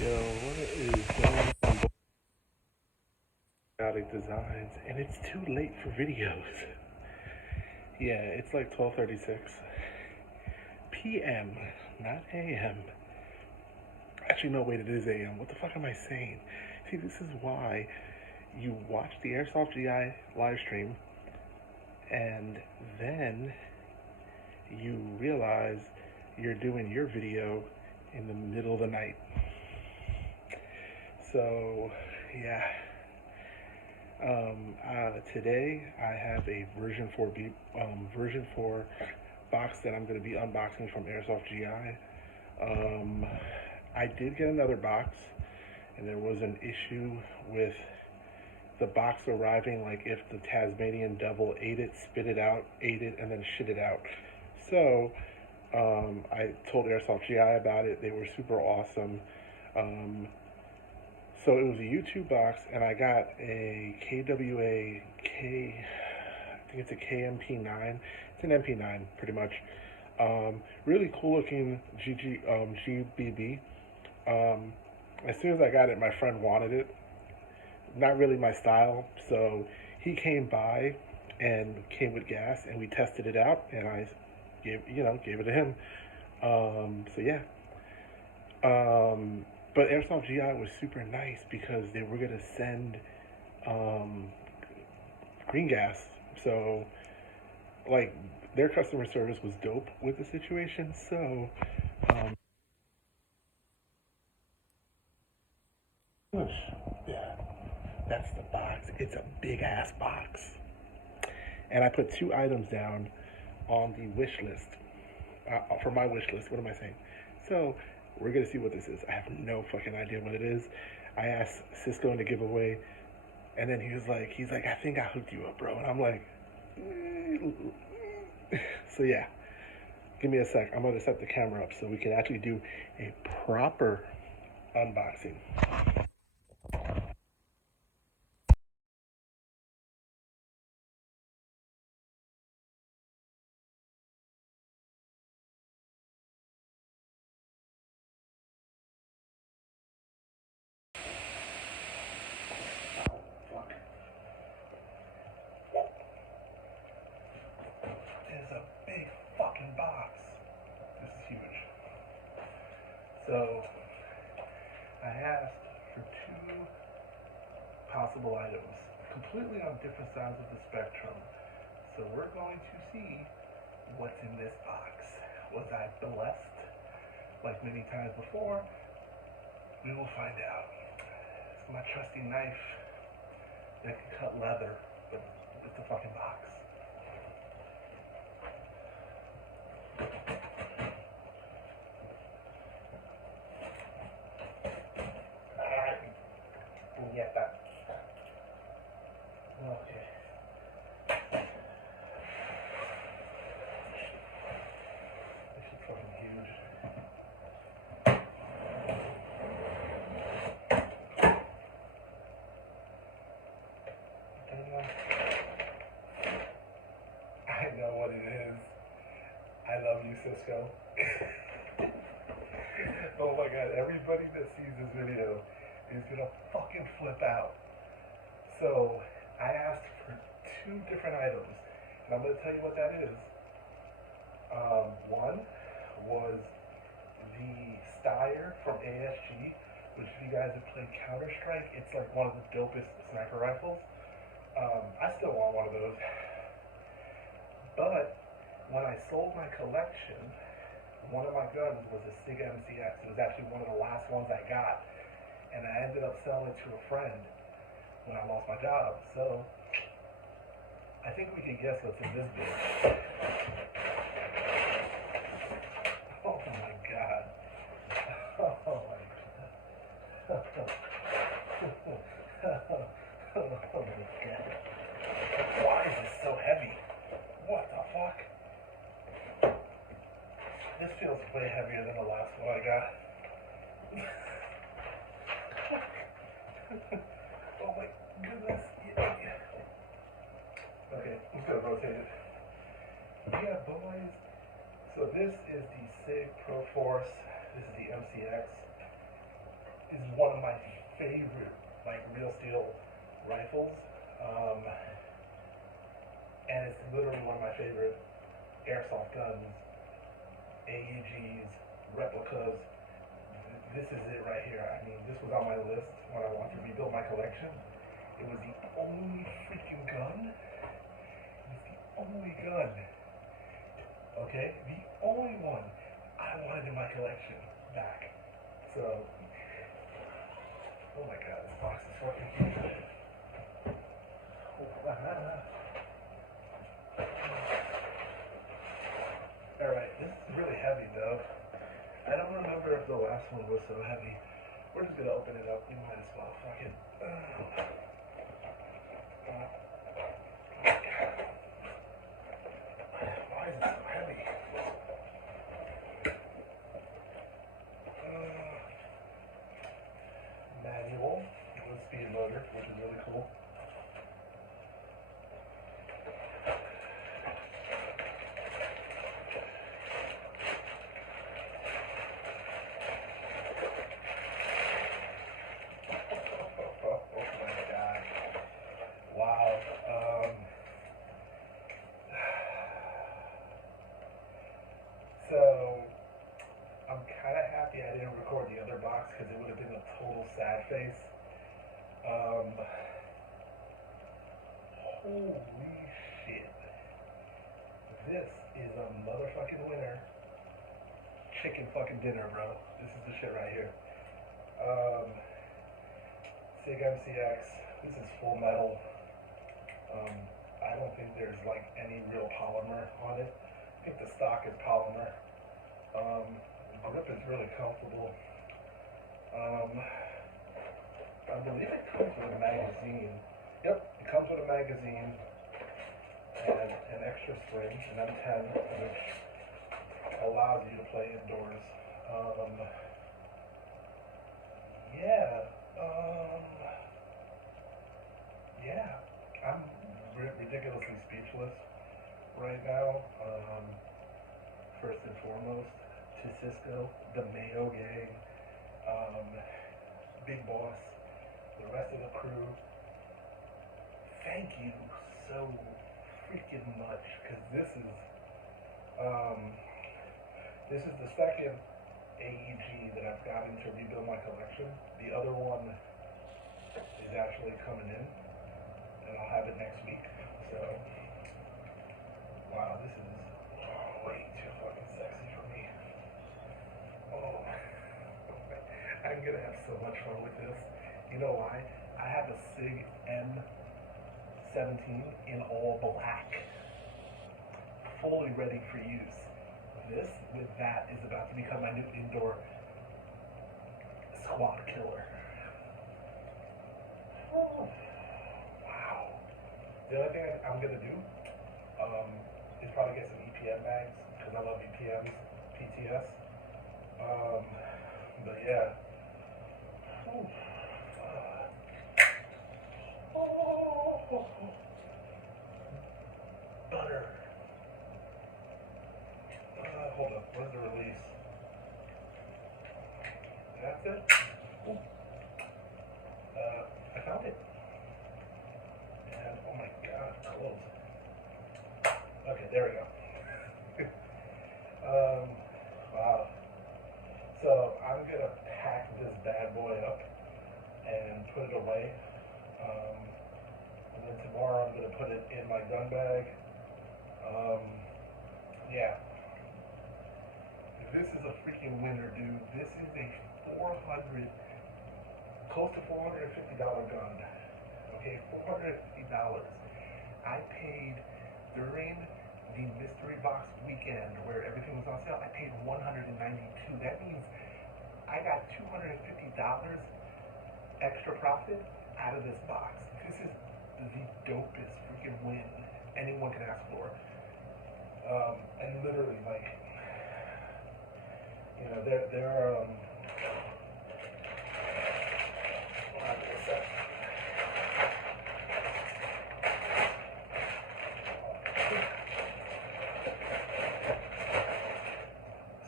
Yo, what is going on, Chaotic Designs? And it's too late for videos. Yeah, it's like 12:36 p.m., not a.m. Actually, no, wait, it is a.m. What the fuck am I saying? See, this is why you watch the Airsoft GI live stream and then you realize you're doing your video in the middle of the night. So, yeah. Today I have a version 4 box that I'm going to be unboxing from Airsoft GI. I did get another box, and there was an issue with the box arriving, like if the Tasmanian devil ate it, spit it out, ate it, and then shit it out. So I told Airsoft GI about it. They were super awesome. Um, So it was a YouTube box, and I got a KWA I think it's a KMP9. It's an MP9, pretty much. Really cool looking GBB. As soon as I got it, my friend wanted it. Not really my style, so he came by and came with gas, and we tested it out, and I gave it to him. So yeah. But Airsoft GI was super nice because they were gonna send um, green gas. So like their customer service was dope with the situation. So um, yeah, that's the box. It's a big ass box, and I put two items down on the wish list for my wish list. What am I saying? So we're gonna see what this is. I have no fucking idea what it is. I asked Cisco in the giveaway, and then he's like, I think I hooked you up, bro. And I'm like, so yeah. Give me a sec. I'm gonna set the camera up so we can actually do a proper unboxing. Oh fuck! It's a big fucking box. This is huge. So I asked for two possible items, completely on different sides of the spectrum. So we're going to see what's in this box. Was I blessed like many times before? We will find out. It's my trusty knife that can cut leather, but it's a fucking box. Alright, get that. Okay. This is fucking huge. I know what it is. I love you, Cisco. Oh my god, everybody that sees this video is gonna fucking flip out. So, I asked for two different items, and I'm gonna tell you what that is. One was the Steyr from ASG, which if you guys have played Counter-Strike, it's like one of the dopest sniper rifles. I still want one of those. But when I sold my collection, one of my guns was a SIG MCX. It was actually one of the last ones I got. And I ended up selling it to a friend when I lost my job. So I think we can guess what's in this bitch. Oh my god. Oh my god. Oh my god. Why is this so heavy? What the fuck? This feels way heavier than the last one I got. Oh my goodness. Yeah. Okay, I'm gonna rotate it. Yeah, boys. So this is the SIG Pro Force. This is the MCX. one of my favorite, like, real steel rifles. Um, and it's literally one of my favorite airsoft guns, AUGs, replicas. This is it right here. I mean, this was on my list when I wanted to rebuild my collection. It was the only freaking gun. It's the only gun. Okay? The only one I wanted in my collection back. So, oh my god, this box is fucking huge. Alright, this is really heavy though. I don't remember if the last one was so heavy. We're just gonna open it up. We might as well. Fuck it. Why is it so heavy? Manual with speed loader, which is really cool. So, I'm kind of happy I didn't record the other box because it would have been a total sad face. Holy shit. This is a motherfucking winner. Chicken fucking dinner, bro. This is the shit right here. SIG MCX. This is full metal. I don't think there's like any real polymer on it. I think the stock is polymer. The grip is really comfortable. I believe it comes with a magazine. Yep, it comes with a magazine and an extra spring, an M10, which allows you to play indoors. Yeah, I'm ridiculously speechless right now. First and foremost, to Cisco, the Mayo Gang, Big Boss, the rest of the crew. Thank you so freaking much, because this is the second AEG that I've gotten to rebuild my collection. The other one is actually coming in, and I'll have it next week. So, wow, this is way too fucking sexy for me. Oh, I'm gonna have so much fun with this. You know why? I have a SIG M17 in all black, fully ready for use. This, with that, is about to become my new indoor squad killer. Oh, wow. The only thing I'm gonna do is probably get some EPM bags, because I love EPMs, PTS. But yeah. Butter. Hold up, where's the release? That's it? Ooh. I found it. And oh my god, close. Okay, there we go. Wow. So I'm gonna pack this bad boy up and put it away. And then tomorrow I'm gonna put it in my gun bag. Yeah. This is a freaking winner, dude. This is a close to $450 gun. Okay, $450. I paid during the mystery box weekend where everything was on sale. I paid $192. That means I got $250 extra profit out of this box. This is the dopest freaking win anyone can ask for. And literally, like, you know, there are, what's that?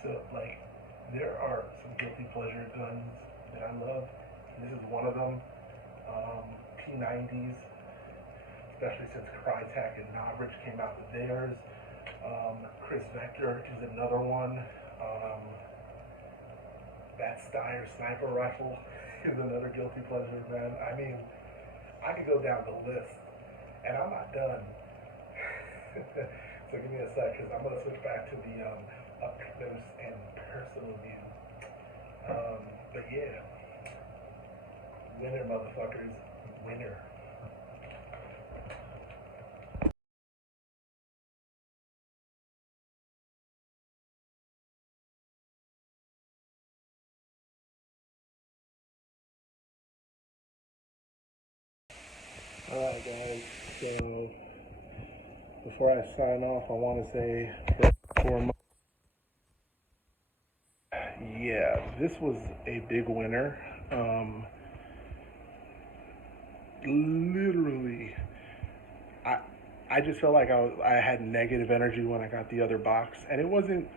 So, like, there are some guilty pleasure guns that I love. one of them. P90s, especially since Crytek and Knobridge came out with theirs. Chris Vector is another one. That Steyr sniper rifle is another guilty pleasure, man. I mean, I could go down the list, and I'm not done. So give me a sec, because I'm going to switch back to the up close and personal view. But yeah, winner, motherfuckers, winner. Alright guys, so before I sign off, I want to say yeah, this was a big winner. Literally, I I just felt like I had negative energy when I got the other box, and it wasn't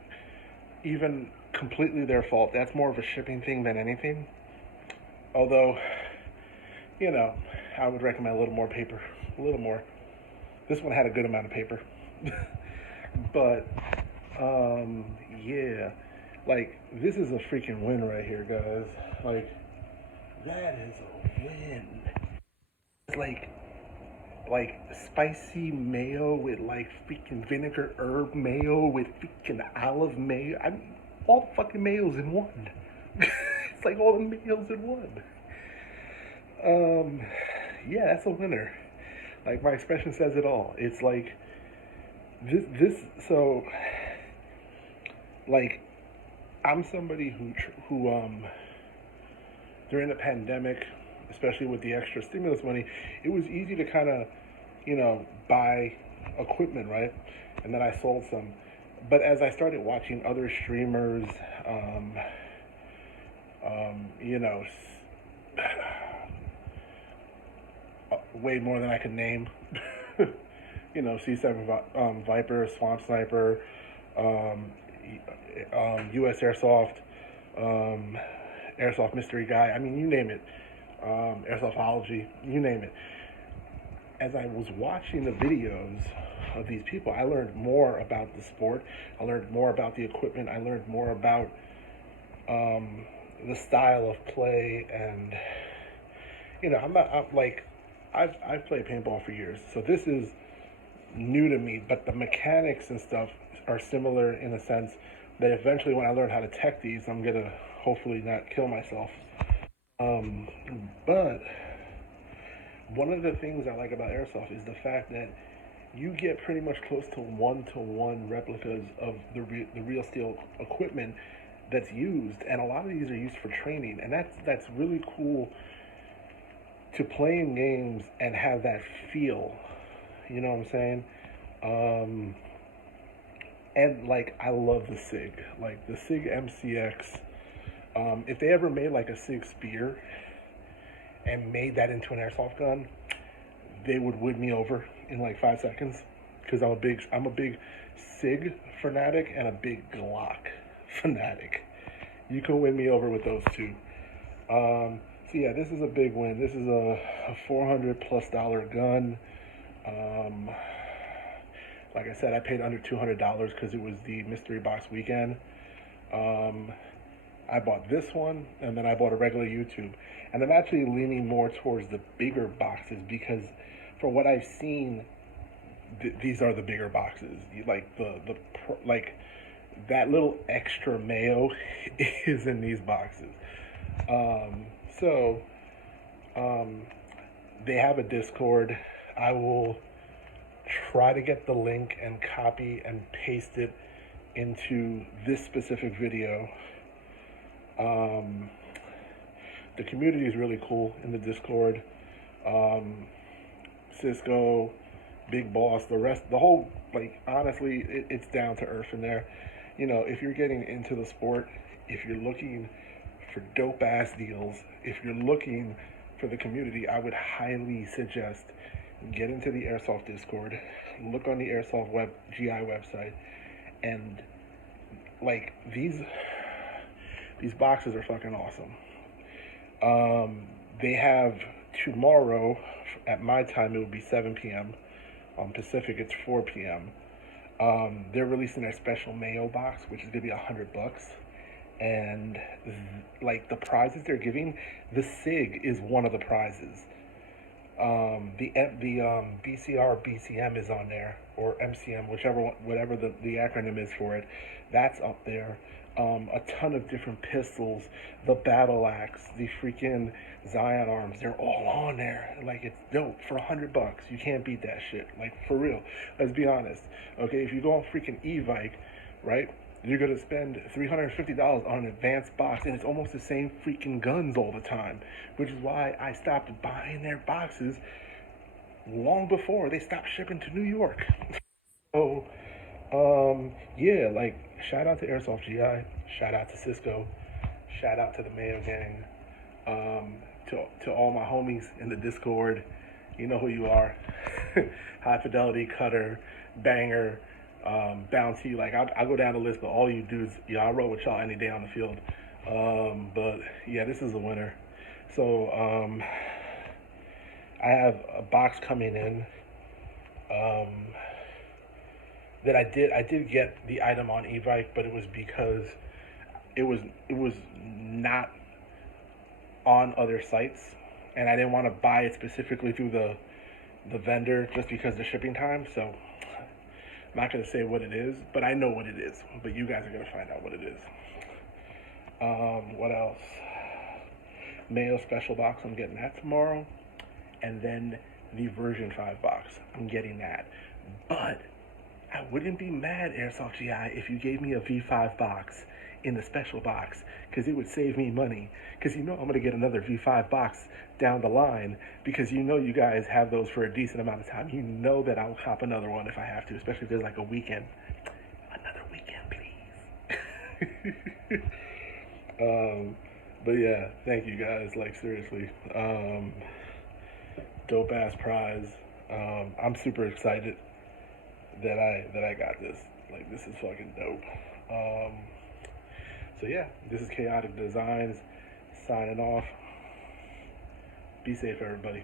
even completely their fault. That's more of a shipping thing than anything. Although, you know, I would recommend a little more paper, a little more. This one had a good amount of paper, but yeah, like this is a freaking win right here, guys. Like that is a win. It's like spicy mayo with like freaking vinegar herb mayo with freaking olive mayo. I mean, all the fucking mayos in one. It's like all the mayos in one. Um, yeah, that's a winner. Like my expression says it all. It's like this. So, like, I'm somebody who during the pandemic, especially with the extra stimulus money, it was easy to kind of, buy equipment, right? And then I sold some. But as I started watching other streamers, um, you know, way more than I could name. C7 Viper, Swamp Sniper, um, US Airsoft, um, Airsoft Mystery Guy. I mean, you name it. Airsoftology, you name it. As I was watching the videos of these people, I learned more about the sport. I learned more about the equipment. I learned more about the style of play, and I've played paintball for years, so this is new to me. But the mechanics and stuff are similar in a sense that eventually, when I learn how to tech these, I'm gonna hopefully not kill myself. Um, but one of the things I like about airsoft is the fact that you get pretty much close to one replicas of the real steel equipment that's used, and a lot of these are used for training, and that's really cool to play in games and have that feel. You know what I'm saying? Um, and like I love the SIG, like the SIG MCX. If they ever made like a SIG Spear and made that into an airsoft gun, they would win me over in like 5 seconds, because I'm a big SIG fanatic and a big Glock fanatic. You can win me over with those two. So yeah, this is a big win. This is a $400+ gun. Um, like I said, I paid under $200 because it was the mystery box weekend. Um, I bought this one, and then I bought a regular YouTube. And I'm actually leaning more towards the bigger boxes because, for what I've seen, these are the bigger boxes. Like like that little extra mayo is in these boxes. Um, so um, they have a Discord. I will try to get the link and copy and paste it into this specific video. Um, the community is really cool in the Discord. Um, Cisco, Big Boss, the whole, like, honestly, it's down to earth in there. If you're getting into the sport, if you're looking for dope ass deals, if you're looking for the community, I would highly suggest get into the Airsoft Discord, look on the Airsoft GI website, and like these boxes are fucking awesome. They have tomorrow, at my time, it would be 7 p.m. Pacific, it's 4 p.m. They're releasing their special mayo box, which is gonna be $100. And like the prizes they're giving, the SIG is one of the prizes. The BCR BCM is on there, or MCM, whichever one, whatever the acronym is for it. That's up there. A ton of different pistols, the battle axe, the freaking Zion arms. They're all on there. Like, it's dope for $100. You can't beat that shit. Like, for real. Let's be honest. Okay, if you go on freaking Evike, right? You're gonna spend $350 on an advanced box, and it's almost the same freaking guns all the time, which is why I stopped buying their boxes long before they stopped shipping to New York. So, yeah, like, shout out to Airsoft GI, shout out to Cisco, shout out to the Mayo Gang, to all my homies in the Discord. You know who you are. High Fidelity, Cutter, Banger, Bounty. Like, I go down the list, but all you dudes, yeah, I roll with y'all any day on the field. But yeah, this is a winner. So I have a box coming in. That I did get the item on Evike, but it was because it was not on other sites, and I didn't want to buy it specifically through the vendor just because of the shipping time. So I'm not gonna say what it is, but I know what it is. But you guys are gonna find out what it is. What else? Mayo special box. I'm getting that tomorrow, and then the version 5 box. I'm getting that, but I wouldn't be mad, Airsoft GI, if you gave me a V5 box in the special box, because it would save me money. Because you know I'm going to get another V5 box down the line, because you know you guys have those for a decent amount of time. You know that I'll cop another one if I have to, especially if there's like a weekend. Another weekend, please. But yeah, thank you guys. Like, seriously. Dope ass prize. I'm super excited that I got this. Like, this is fucking dope. So yeah, this is Chaotic Designs signing off. Be safe, everybody.